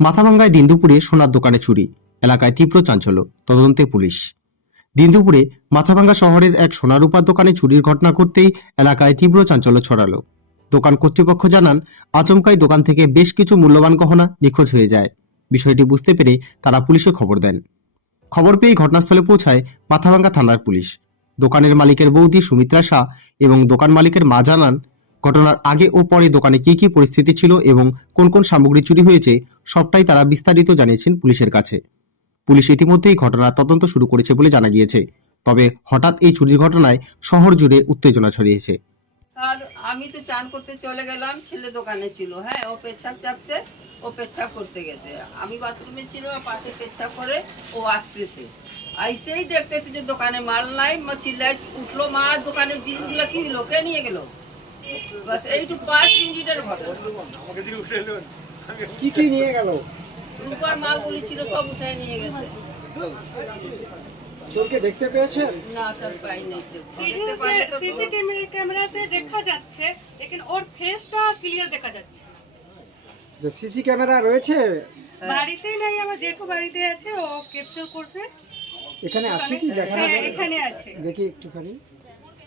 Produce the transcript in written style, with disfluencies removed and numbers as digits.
মাথাভাঙ্গায় দিন দুপুরে সোনার দোকানে চুরি, এলাকায় তীব্র চাঞ্চল্য, তদন্তে পুলিশ। দিন দুপুরে মাথাভাঙ্গা শহরের এক সোনা রূপার দোকানে চুরির ঘটনা ঘটতেই এলাকায় তীব্র চাঞ্চল্য ছড়ালো। দোকান কর্তৃপক্ষ জানান, আচমকাই দোকান থেকে বেশ কিছু মূল্যবান গহনা নিখোঁজ হয়ে যায়। বিষয়টি বুঝতে পেরে তারা পুলিশে খবর দেন। খবর পেয়ে ঘটনাস্থলে পৌঁছায় মাথাভাঙ্গা থানার পুলিশ। দোকানের মালিকের বৌদি সুমিত্রা শাহ এবং দোকান মালিকের মা জানান, ঘটনার আগে ও পরে দোকানে কি কি পরিস্থিতি ছিল এবং কোন কোন সামগ্রী চুরি হয়েছে সবটাই তারা বিস্তারিত জানিয়েছেন পুলিশের কাছে। পুলিশ ইতিমধ্যেই ঘটনার তদন্ত শুরু করেছে বলে জানা গিয়েছে। তবে হঠাৎ এই চুরির ঘটনায় শহর জুড়ে উত্তেজনা ছড়িয়েছে। আর আমি তো চান করতে চলে গেলাম, ছেলে দোকানে ছিল। হ্যাঁ, ও পেচ্ছাপ চাপছে, ও পেচ্ছাপ করতে গেছে, আমি বাথরুমে ছিল, পাশে পেচ্ছাপ করে ও আসতেছে। আইসেই দেখতেছি যে দোকানে মাল নাই, চিল্লাই উঠলো, মা দোকানের জিনিসগুলো কি লোকে নিয়ে গেল। বাস এইটু 5 মিনিটের ঘটনা। কি কি নিয়ে গেল? রূপার মালগুলি ছিল সব উঠায় নিয়ে গেছে। চোরকে দেখতে পেয়েছেন? না স্যার, পাই নাই। सीसीटीवी कैमराতে দেখা যাচ্ছে, लेकिन ওর ফেসটা ক্লিয়ার দেখা যাচ্ছে। যে সিসি ক্যামেরা রয়েছে বাড়িতেই নাই, আমার জেঠু বাড়িতে আছে, ও ক্যাপচার করছে। এখানে আছে কি দেখা হ্যাঁ, যাচ্ছে? এখানে আছে। দেখি একটুখানি।